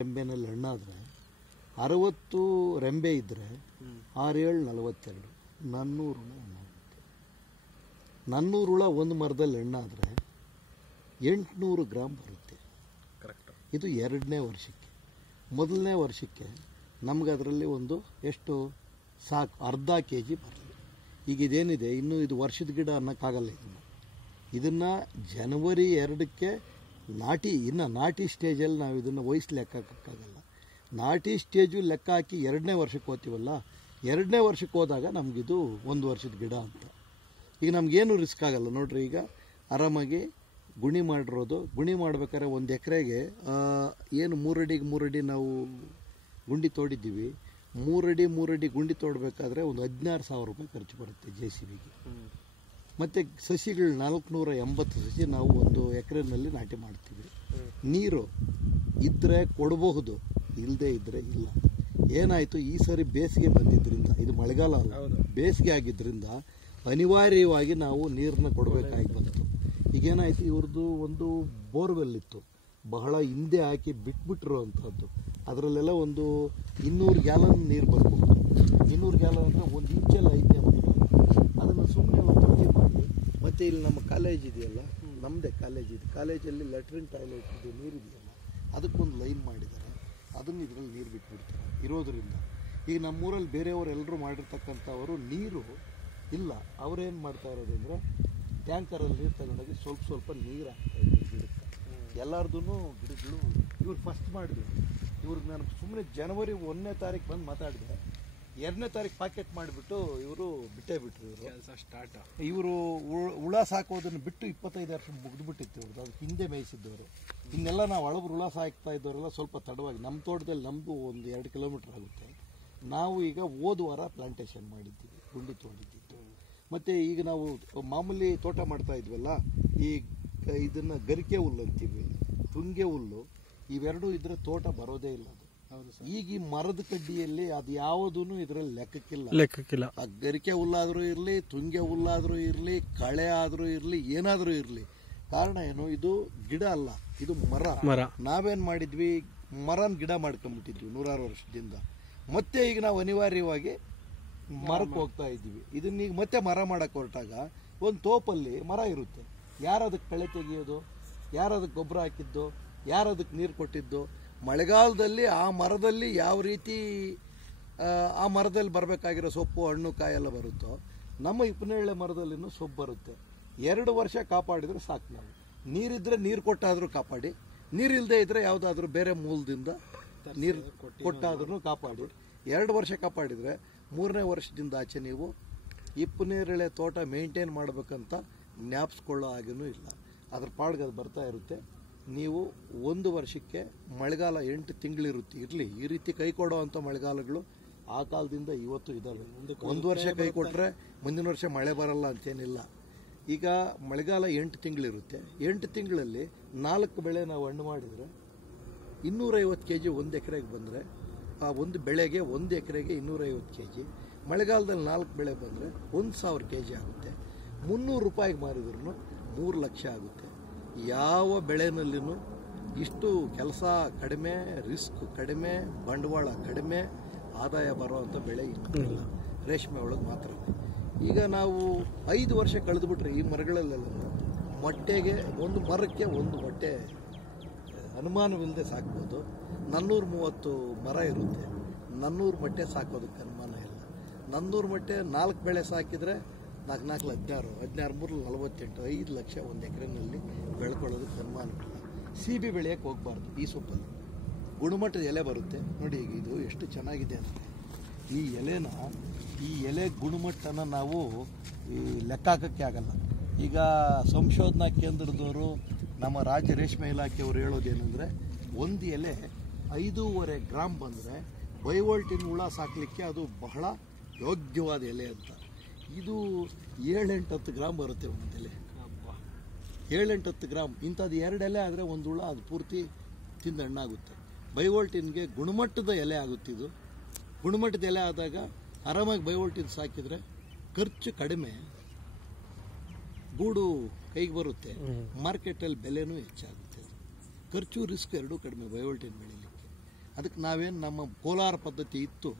ರೆಂಬೆನಲ್ಲಿ ಹಣ್ಣಾದರೆ 60 ರೆಂಬೆ ಇದ್ದರೆ 6 7 42 400 ಹಣ್ಣಾಗುತ್ತೆ. 400 ಹುಳ ಒಂದು ಮರದಲ್ಲಿ ಹಣ್ಣಾದರೆ 800 ಗ್ರಾಮ್ ಬರುತ್ತೆ. ಇದು 2ನೇ ವರ್ಷಕ್ಕೆ. ಮೊದಲನೇ ವರ್ಷಕ್ಕೆ ನಮ್ಗೆ ಅದರಲ್ಲಿ ಒಂದು ಎಷ್ಟು ಸಾಕು, ಅರ್ಧ kg ಬರಲಿ. ಈಗ ಇದೇನಿದೆ ಇನ್ನು ಇದು ವರ್ಷದ ಗಿಡ ಅನ್ನೋಕ್ಕಾಗಲ್ಲ. ಇದನ್ನು ಜನವರಿ 2ಕ್ಕೆ ನಾಟಿ ಸ್ಟೇಜಲ್ಲಿ ನಾವು ಇದನ್ನು ವಯಸ್ಸು ಲೆಕ್ಕ ಹಾಕೋಕ್ಕಾಗಲ್ಲ. ನಾಟಿ ಸ್ಟೇಜು ಲೆಕ್ಕ ಹಾಕಿ 2ನೇ ವರ್ಷಕ್ಕೆ ಹೋಗ್ತೀವಲ್ಲ, 2ನೇ ವರ್ಷಕ್ಕೆ ಹೋದಾಗ ನಮಗಿದು 1 ವರ್ಷದ ಗಿಡ ಅಂತ. ಈಗ ನಮಗೇನು ರಿಸ್ಕ್ ಆಗಲ್ಲ ನೋಡ್ರಿ. ಈಗ ಆರಾಮಾಗಿ ಗುಣಿ ಮಾಡಿರೋದು, ಗುಣಿ ಮಾಡ್ಬೇಕಾದ್ರೆ 1 ಎಕರೆಗೆ ಏನು 3 ಅಡಿಗೆ 3 ಅಡಿ ನಾವು ಗುಂಡಿ ತೋಡಿದ್ದೀವಿ. 3 ಅಡಿ ಗುಂಡಿ ತೋಡಬೇಕಾದ್ರೆ ಒಂದು 16,000 ರೂಪಾಯಿ ಖರ್ಚು ಬರುತ್ತೆ JCBಗೆ. ಮತ್ತು ಸಸಿಗಳು 480 ಸಸಿ ನಾವು 1 ಎಕರೆನಲ್ಲಿ ನಾಟಿ ಮಾಡ್ತೀವಿ. ನೀರು ಇದ್ದರೆ ಕೊಡಬಹುದು, ಇಲ್ಲದೆ ಇದ್ದರೆ ಇಲ್ಲ. ಏನಾಯಿತು, ಈ ಸರಿ ಬೇಸಿಗೆ ಬಂದಿದ್ದರಿಂದ, ಇದು ಮಳೆಗಾಲ ಅಲ್ಲ, ಬೇಸಿಗೆ ಆಗಿದ್ದರಿಂದ ಅನಿವಾರ್ಯವಾಗಿ ನಾವು ನೀರನ್ನ ಕೊಡಬೇಕಾಗಿ ಬಂತು. ಈಗೇನಾಯಿತು, ಇವ್ರದ್ದು ಒಂದು ಬೋರ್ವೆಲ್ ಇತ್ತು, ಬಹಳ ಹಿಂದೆ ಹಾಕಿ ಬಿಟ್ಬಿಟ್ಟಿರುವಂಥದ್ದು. ಅದರಲ್ಲೆಲ್ಲ ಒಂದು 200 ಗ್ಯಾಲನ್ ನೀರು ಬರ್ಬೋದು. 200 ಗ್ಯಾಲನ್ ಅಂದರೆ 1 ಇಂಚಲ್ಲಿ 5ನೇ ಮಟ್ಟ. ಅದನ್ನು ಸುಮ್ಮನೆ ಒಂದು ತೊಟ್ಟಿ ಮಾಡಿ, ಮತ್ತು ಇಲ್ಲಿ ನಮ್ಮ ಕಾಲೇಜ್ ಇದೆಯಲ್ಲ, ನಮ್ಮದೇ ಕಾಲೇಜ್ ಇದೆ, ಕಾಲೇಜಲ್ಲಿ ಲ್ಯಾಟ್ರಿನ್ ಟಾಯ್ಲೆಟ್ ಇದು ನೀರಿದೆಯಲ್ಲ, ಅದಕ್ಕೊಂದು ಲೈನ್ ಮಾಡಿದ್ದಾರೆ. ಅದನ್ನು ಇದರಲ್ಲಿ ನೀರು ಬಿಟ್ಬಿಡ್ತಾರೆ ಇರೋದರಿಂದ. ಈಗ ನಮ್ಮೂರಲ್ಲಿ ಬೇರೆಯವರು ಎಲ್ಲರೂ ಮಾಡಿರ್ತಕ್ಕಂಥವರು ನೀರು ಇಲ್ಲ, ಅವರೇನು ಮಾಡ್ತಾ ಇರೋದು ಅಂದರೆ ಟ್ಯಾಂಕರಲ್ಲಿ ನೀರು ತಗೊಂಡೋಗಿ ಸ್ವಲ್ಪ ನೀರು ಹಾಕ್ತಾಯಿದ್ರು ಗಿಡಕ್ಕೆ. ಎಲ್ಲರದೂ ಗಿಡಗಳು ಇವ್ರು ಫಸ್ಟ್ ಮಾಡಿದ್ರು. ಇವ್ರಿಗೆ ನಾನು ಸುಮ್ಮನೆ ಜನವರಿ 1ನೇ ತಾರೀಕು ಬಂದು ಮಾತಾಡಿದೆ. 2ನೇ ತಾರೀಕು ಪಾಕೆಟ್ ಮಾಡಿಬಿಟ್ಟು ಇವರು ಬಿಟ್ಟೇ ಬಿಟ್ರು. ಇವರು ಹುಳ ಸಾಕೋದನ್ನು ಬಿಟ್ಟು 25 ವರ್ಷ ಮುಗಿದ್ಬಿಟ್ಟಿತ್ತು ಇವ್ರದ್ದು. ಅದಕ್ಕೆ ಹಿಂದೆ ಮೇಯಿಸಿದ್ದವರು. ಇನ್ನೆಲ್ಲ ನಾವು ಹಳಬ್ರು ಹುಳ ಸಾಕ್ತಾ ಇದ್ದವರೆಲ್ಲ ಸ್ವಲ್ಪ ತಡವಾಗಿ, ನಮ್ಮ ತೋಟದಲ್ಲಿ ನಮ್ಮದು ಒಂದು 2 ಕಿಲೋಮೀಟ್ರ್ ಆಗುತ್ತೆ. ನಾವು ಈಗ ಹೋದ ವಾರ ಪ್ಲಾಂಟೇಶನ್ ಮಾಡಿದ್ದೀವಿ, ಗುಂಡಿ ತೋಡಿದ್ದಿತ್ತು. ಮತ್ತು ಈಗ ನಾವು ಮಾಮೂಲಿ ತೋಟ ಮಾಡ್ತಾ ಇದ್ವಲ್ಲ, ಈ ಇದನ್ನು ಗರಿಕೆ ಹುಲ್ಲು ಅಂತೀವಿ, ತುಂಗೆ ಹುಲ್ಲು, ಇವೆರಡೂ ಇದ್ರೆ ತೋಟ ಬರೋದೇ ಇಲ್ಲ. ಅದು ಈಗ ಈ ಮರದ ಕಡ್ಡಿಯಲ್ಲಿ ಅದು ಯಾವುದೂ ಇದರಲ್ಲಿ ಲೆಕ್ಕಕ್ಕಿಲ್ಲ. ಆ ಗರಿಕೆ ಹುಲ್ಲಾದರೂ ಇರಲಿ, ತುಂಗೆ ಹುಲ್ಲಾದರೂ ಇರಲಿ, ಕಳೆ ಆದರೂ ಇರಲಿ, ಏನಾದರೂ ಇರಲಿ. ಕಾರಣ ಏನು, ಇದು ಗಿಡ ಅಲ್ಲ, ಇದು ಮರ. ನಾವೇನು ಮಾಡಿದ್ವಿ, ಮರನ ಗಿಡ ಮಾಡ್ಕೊಂಡ್ಬಿಟ್ಟಿದ್ವಿ 100 ವರ್ಷದಿಂದ. ಮತ್ತೆ ಈಗ ನಾವು ಅನಿವಾರ್ಯವಾಗಿ ಮರಕ್ಕೆ ಹೋಗ್ತಾ ಇದ್ದೀವಿ. ಇದನ್ನೀಗ ಮತ್ತೆ ಮರ ಮಾಡಕ್ಕೆ ಹೊರಟಾಗ ಒಂದು ತೋಪಲ್ಲಿ ಮರ ಇರುತ್ತೆ, ಯಾರದಕ್ಕೆ ಕಳೆ ತೆಗೆಯೋದು, ಯಾರದಕ್ಕೆ ಗೊಬ್ಬರ ಹಾಕಿದ್ದು, ಯಾರದಕ್ಕೆ ನೀರು ಕೊಟ್ಟಿದ್ದು. ಮಳೆಗಾಲದಲ್ಲಿ ಆ ಮರದಲ್ಲಿ ಯಾವ ರೀತಿ ಆ ಮರದಲ್ಲಿ ಬರಬೇಕಾಗಿರೋ ಸೊಪ್ಪು ಹಣ್ಣು ಕಾಯೆಲ್ಲ ಬರುತ್ತೋ, ನಮ್ಮ ಇಪ್ಪನೇಳೆ ಮರದಲ್ಲಿನೂ ಸೊಪ್ಪು ಬರುತ್ತೆ. 2 ವರ್ಷ ಕಾಪಾಡಿದ್ರೆ ಸಾಕು. ನಾವು ನೀರಿದ್ದರೆ ನೀರು ಕೊಟ್ಟಾದರೂ ಕಾಪಾಡಿ, ನೀರಿಲ್ಲದೆ ಇದ್ದರೆ ಯಾವುದಾದ್ರೂ ಬೇರೆ ಮೂಲದಿಂದ ನೀರು ಕೊಟ್ಟಾದ್ರೂ ಕಾಪಾಡಿ. 2 ವರ್ಷ ಕಾಪಾಡಿದರೆ 3ನೇ ವರ್ಷದಿಂದ ಆಚೆ ನೀವು ಇಪ್ಪನೇರಳೆ ತೋಟ ಮೇಂಟೈನ್ ಮಾಡಬೇಕಂತ ಜ್ಞಾಪಿಸ್ಕೊಳ್ಳೋ ಹಾಗೇನೂ ಇಲ್ಲ. ಅದ್ರ ಪಾಡ್ಗೆ ಅದು ಬರ್ತಾ ಇರುತ್ತೆ. ನೀವು 1 ವರ್ಷಕ್ಕೆ ಮಳೆಗಾಲ 8 ತಿಂಗಳಿರುತ್ತೆ, ಇರಲಿ. ಈ ರೀತಿ ಕೈ ಕೊಡೋ ಅಂಥ ಮಳೆಗಾಲಗಳು ಆ ಕಾಲದಿಂದ ಇವತ್ತು ಇದ್ದಾವೆ. 1 ವರ್ಷ ಕೈ ಕೊಟ್ಟರೆ ಮುಂದಿನ ವರ್ಷ ಮಳೆ ಬರಲ್ಲ ಅಂತೇನಿಲ್ಲ. ಈಗ ಮಳೆಗಾಲ 8 ತಿಂಗಳಿರುತ್ತೆ. 8 ತಿಂಗಳಲ್ಲಿ 4 ಬೆಳೆ ನಾವು ಹಣ್ಣು ಮಾಡಿದರೆ 250 kg 1 ಎಕರೆಗೆ ಬಂದರೆ, ಆ ಒಂದು ಬೆಳೆಗೆ 1 ಎಕರೆಗೆ 250 kg. ಮಳೆಗಾಲದಲ್ಲಿ 4 ಬೆಳೆ ಬಂದರೆ 1,000 kg ಆಗುತ್ತೆ. 300 ರೂಪಾಯಿಗೆ ಮಾರಿದ್ರೂ 3 ಲಕ್ಷ ಆಗುತ್ತೆ. ಯಾವ ಬೆಳೆನಲ್ಲಿನೂ ಇಷ್ಟು ಕೆಲಸ ಕಡಿಮೆ, ರಿಸ್ಕ್ ಕಡಿಮೆ, ಬಂಡವಾಳ ಕಡಿಮೆ, ಆದಾಯ ಬರುವಂಥ ಬೆಳೆ ಇಲ್ಲ, ರೇಷ್ಮೆ ಒಳಗೆ ಮಾತ್ರ. ಈಗ ನಾವು 5 ವರ್ಷ ಕಳೆದುಬಿಟ್ರೆ ಈ ಮರಗಳಲ್ಲೆಲ್ಲ ಮೊಟ್ಟೆಗೆ, ಒಂದು ಮರಕ್ಕೆ 1 ಮೊಟ್ಟೆ ಅನುಮಾನವಿಲ್ಲದೆ ಸಾಕ್ಬೋದು. 430 ಮರ ಇರುತ್ತೆ, 400 ಮೊಟ್ಟೆ ಸಾಕೋದಕ್ಕೆ ಅನುಮಾನ ಇಲ್ಲ. 400 ಮೊಟ್ಟೆ 4 ಬೆಳೆ ಸಾಕಿದರೆ 4 4 16 16 3 48 5 ಲಕ್ಷ 1 ಎಕರೆನಲ್ಲಿ ಬೆಳ್ಕೊಳ್ಳೋದಕ್ಕೆ ಅನುಮಾನವಿಲ್ಲ. CB ಬೆಳೆಯೋಕ್ಕೆ ಹೋಗಬಾರ್ದು. ಈ ಸೊಪ್ಪಲ್ಲಿ ಗುಣಮಟ್ಟದ ಎಲೆ ಬರುತ್ತೆ ನೋಡಿ. ಈಗ ಇದು ಎಷ್ಟು ಚೆನ್ನಾಗಿದೆ ಅಂದರೆ, ಈ ಎಲೆ ಗುಣಮಟ್ಟನ ನಾವು ಲೆಕ್ಕ ಹಾಕೋಕ್ಕೆ ಆಗಲ್ಲ. ಈಗ ಸಂಶೋಧನಾ ಕೇಂದ್ರದವರು, ನಮ್ಮ ರಾಜ್ಯ ರೇಷ್ಮೆ ಇಲಾಖೆಯವರು ಹೇಳೋದೇನೆಂದರೆ, ಒಂದು ಎಲೆ 5.5 ಗ್ರಾಮ್ ಬಂದರೆ ಬೈವೋಲ್ಟಿನ್ ಹುಳ ಸಾಕಲಿಕ್ಕೆ ಅದು ಬಹಳ ಯೋಗ್ಯವಾದ ಎಲೆ ಅಂತ. ಇದು 7-8-10 ಗ್ರಾಮ್ ಬರುತ್ತೆ ಒಂದು ಎಲೆ, 7-8-10 ಗ್ರಾಮ್. ಇಂಥದ್ದು 2 ಎಲೆ ಆದರೆ ಒಂದು ಹುಳ ಅದು ಪೂರ್ತಿ ತಿಂದು ಹಣ್ಣಾಗುತ್ತೆ. ಬೈವೋಲ್ಟಿನ್ಗೆ ಗುಣಮಟ್ಟದ ಎಲೆ ಆಗುತ್ತಿದ್ದು. ಗುಣಮಟ್ಟದ ಎಲೆ ಆದಾಗ ಆರಾಮಾಗಿ ಬೈವೋಲ್ಟಿನ್ ಸಾಕಿದರೆ ಖರ್ಚು ಕಡಿಮೆ, ಗೂಡು ಕೈಗೆ ಬರುತ್ತೆ, ಮಾರ್ಕೆಟಲ್ಲಿ ಬೆಲೆನೂ ಹೆಚ್ಚಾಗುತ್ತೆ. ಖರ್ಚು ರಿಸ್ಕ್ ಎರಡೂ ಕಡಿಮೆ ಬಯೋಲ್ಟಿನ್ ಬೆಳೀಲಿಕ್ಕೆ. ಅದಕ್ಕೆ ನಾವೇನು ನಮ್ಮ ಕೋಲಾರ ಪದ್ಧತಿ ಇತ್ತು,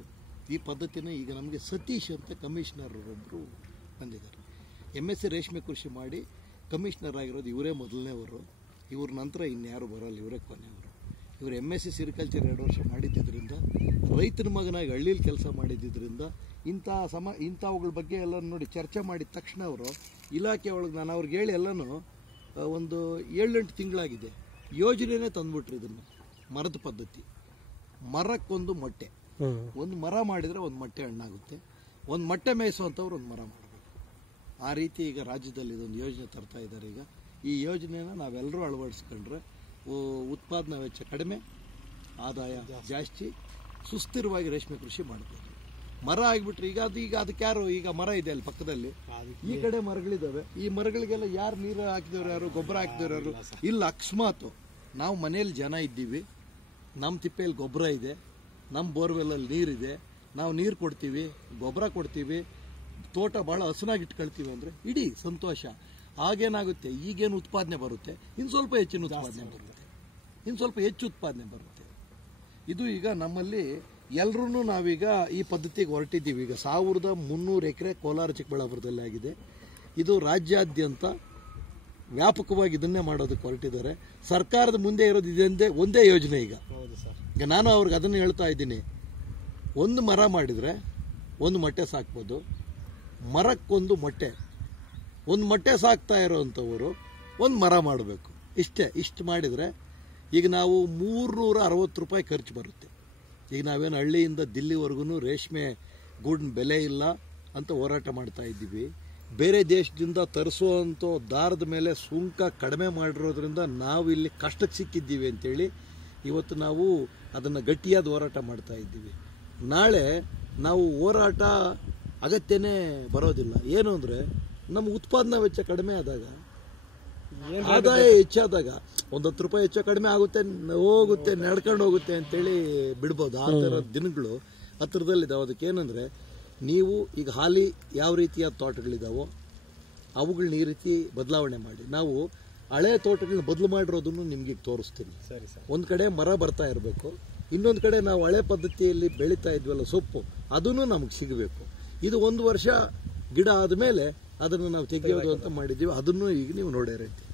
ಈ ಪದ್ಧತಿನ ಈಗ ನಮಗೆ ಸತೀಶ್ ಅಂತ ಕಮಿಷನರ್ ಒಬ್ಬರು ಬಂದಿದ್ದಾರೆ. MSc ರೇಷ್ಮೆ ಕೃಷಿ ಮಾಡಿ ಕಮಿಷನರ್ ಆಗಿರೋದು ಇವರೇ ಮೊದಲನೇವರು. ಇವ್ರ ನಂತರ ಇನ್ಯಾರು ಬರೋಲ್ಲ, ಇವರೇ ಕೊನೆಯವರು. ಇವರು MSc ಸಿರಿಕಲ್ಚರ್ 2 ವರ್ಷ ಮಾಡಿದ್ದರಿಂದ, ರೈತನ ಮಗನಾಗಿ ಹಳ್ಳಿಲಿ ಕೆಲಸ ಮಾಡಿದ್ದರಿಂದ ಇಂಥವುಗಳ ಬಗ್ಗೆ ಎಲ್ಲ ನೋಡಿ ಚರ್ಚೆ ಮಾಡಿದ ತಕ್ಷಣ ಅವರು ಇಲಾಖೆ ಒಳಗೆ ನಾನು ಅವ್ರಿಗೆ ಹೇಳಿ ಎಲ್ಲನೂ ಒಂದು 7-8 ತಿಂಗಳಾಗಿದೆ ಯೋಜನೆನೇ ತಂದುಬಿಟ್ರು. ಇದನ್ನು ಮರದ ಪದ್ಧತಿ, ಮರಕ್ಕೊಂದು ಮೊಟ್ಟೆ, ಒಂದು ಮರ ಮಾಡಿದರೆ ಒಂದು ಮೊಟ್ಟೆ ಹಣ್ಣಾಗುತ್ತೆ, ಒಂದು ಮೊಟ್ಟೆ ಮೇಯಿಸುವಂಥವ್ರು ಒಂದು ಮರ ಮಾಡಬೇಕು. ಆ ರೀತಿ ಈಗ ರಾಜ್ಯದಲ್ಲಿ ಇದೊಂದು ಯೋಜನೆ ತರ್ತಾ ಇದ್ದಾರೆ. ಈಗ ಈ ಯೋಜನೆನ ನಾವೆಲ್ಲರೂ ಅಳವಡಿಸ್ಕೊಂಡ್ರೆ ಉತ್ಪಾದನಾ ವೆಚ್ಚ ಕಡಿಮೆ, ಆದಾಯ ಜಾಸ್ತಿ, ಸುಸ್ಥಿರವಾಗಿ ರೇಷ್ಮೆ ಕೃಷಿ ಮಾಡ್ಬೋದು. ಮರ ಆಗಿಬಿಟ್ರೆ ಈಗ ಅದಕ್ಕೆ ಯಾರು, ಈಗ ಮರ ಇದೆ ಅಲ್ಲಿ ಪಕ್ಕದಲ್ಲಿ, ಈ ಕಡೆ ಮರಗಳಿದ್ದಾವೆ, ಈ ಮರಗಳಿಗೆಲ್ಲ ಯಾರು ನೀರು ಹಾಕಿದವ್ರು ಯಾರು, ಗೊಬ್ಬರ ಹಾಕಿದವ್ರು ಯಾರು ಇಲ್ಲ. ಅಕಸ್ಮಾತ್ ನಾವು ಮನೇಲಿ ಜನ ಇದ್ದೀವಿ, ನಮ್ಮ ತಿಪ್ಪೆಯಲ್ಲಿ ಗೊಬ್ಬರ ಇದೆ, ನಮ್ಮ ಬೋರ್ವೆಲ್ಲಲ್ಲಿ ನೀರಿದೆ, ನಾವು ನೀರು ಕೊಡ್ತೀವಿ, ಗೊಬ್ಬರ ಕೊಡ್ತೀವಿ, ತೋಟ ಭಾಳ ಹಸನಾಗಿ ಇಟ್ಕೊಳ್ತೀವಿ ಅಂದರೆ ಇಡೀ ಸಂತೋಷ. ಆಗೇನಾಗುತ್ತೆ, ಈಗೇನು ಉತ್ಪಾದನೆ ಬರುತ್ತೆ, ಇನ್ನು ಸ್ವಲ್ಪ ಹೆಚ್ಚಿನ ಉತ್ಪಾದನೆ ಬರುತ್ತೆ, ಇನ್ನು ಸ್ವಲ್ಪ ಹೆಚ್ಚು ಉತ್ಪಾದನೆ ಬರುತ್ತೆ. ಇದು ಈಗ ನಮ್ಮಲ್ಲಿ ಎಲ್ಲರೂ ನಾವೀಗ ಈ ಪದ್ಧತಿಗೆ ಹೊರಟಿದ್ದೀವಿ. ಈಗ 1300 ಎಕರೆ ಕೋಲಾರ ಚಿಕ್ಕಬಳ್ಳಾಪುರದಲ್ಲಿ ಆಗಿದೆ. ಇದು ರಾಜ್ಯಾದ್ಯಂತ ವ್ಯಾಪಕವಾಗಿ ಇದನ್ನೇ ಮಾಡೋದಕ್ಕೆ ಹೊರಟಿದ್ದಾರೆ. ಸರ್ಕಾರದ ಮುಂದೆ ಇರೋದು ಇದೊಂದೇ ಒಂದೇ ಯೋಜನೆ. ಈಗ ನಾನು ಅವ್ರಿಗೆ ಅದನ್ನು ಹೇಳ್ತಾ ಇದ್ದೀನಿ, ಒಂದು ಮರ ಮಾಡಿದರೆ ಒಂದು ಮೊಟ್ಟೆ ಸಾಕ್ಬೋದು, ಮರಕ್ಕೊಂದು ಮೊಟ್ಟೆ, ಒಂದು ಮೊಟ್ಟೆ ಸಾಕ್ತಾ ಇರೋವಂಥವರು ಒಂದು ಮರ ಮಾಡಬೇಕು. ಇಷ್ಟು ಮಾಡಿದರೆ ಈಗ ನಾವು 360 ರೂಪಾಯಿ ಖರ್ಚು ಬರುತ್ತೆ. ಈಗ ನಾವೇನು ಹಳ್ಳಿಯಿಂದ ದಿಲ್ಲಿವರೆಗೂ ರೇಷ್ಮೆ ಗೂಡಿನ ಬೆಲೆ ಇಲ್ಲ ಅಂತ ಹೋರಾಟ ಮಾಡ್ತಾ ಇದ್ದೀವಿ. ಬೇರೆ ದೇಶದಿಂದ ತರಿಸುವಂಥ ದಾರದ ಮೇಲೆ ಸುಂಕ ಕಡಿಮೆ ಮಾಡಿರೋದ್ರಿಂದ ನಾವು ಇಲ್ಲಿ ಕಷ್ಟಕ್ಕೆ ಸಿಕ್ಕಿದ್ದೀವಿ ಅಂತೇಳಿ ಇವತ್ತು ನಾವು ಅದನ್ನು ಗಟ್ಟಿಯಾದ ಹೋರಾಟ ಮಾಡ್ತಾ ಇದ್ದೀವಿ. ನಾಳೆ ನಾವು ಹೋರಾಟ ಅಗತ್ಯನೇ ಬರೋದಿಲ್ಲ. ಏನು ಅಂದರೆ ನಮ್ಮ ಉತ್ಪಾದನಾ ವೆಚ್ಚ ಕಡಿಮೆ ಆದಾಗ, ಆದಾಯ ಹೆಚ್ಚಾದಾಗ, ಒಂದು 10 ರೂಪಾಯಿ ಹೆಚ್ಚು ಕಡಿಮೆ ಆಗುತ್ತೆ, ಹೋಗುತ್ತೆ, ನಡ್ಕೊಂಡು ಹೋಗುತ್ತೆ ಅಂತೇಳಿ ಬಿಡ್ಬೋದು. ಆ ಥರ ದಿನಗಳು ಹತ್ತಿರದಲ್ಲಿದ್ದಾವೆ. ಅದಕ್ಕೆ ಏನಂದರೆ, ನೀವು ಈಗ ಹಾಲಿ ಯಾವ ರೀತಿಯ ತೋಟಗಳಿದ್ದಾವೋ ಅವುಗಳನ್ನ ಈ ರೀತಿ ಬದಲಾವಣೆ ಮಾಡಿ, ನಾವು ಹಳೆ ತೋಟಗಳನ್ನ ಬದಲು ಮಾಡಿರೋದನ್ನು ನಿಮ್ಗೆ ತೋರಿಸ್ತೀನಿ. ಒಂದು ಕಡೆ ಮರ ಬರ್ತಾ ಇರಬೇಕು, ಇನ್ನೊಂದು ಕಡೆ ನಾವು ಹಳೆ ಪದ್ಧತಿಯಲ್ಲಿ ಬೆಳೀತಾ ಇದ್ವಲ್ಲ ಸೊಪ್ಪು, ಅದನ್ನು ನಮಗೆ ಸಿಗಬೇಕು. ಇದು 1 ವರ್ಷ ಗಿಡ ಆದಮೇಲೆ ಅದನ್ನು ನಾವು ತೆಗೆಯೋದು ಅಂತ ಮಾಡಿದ್ದೀವಿ. ಅದನ್ನು ಈಗ ನೀವು ನೋಡೇ ರೀತಿ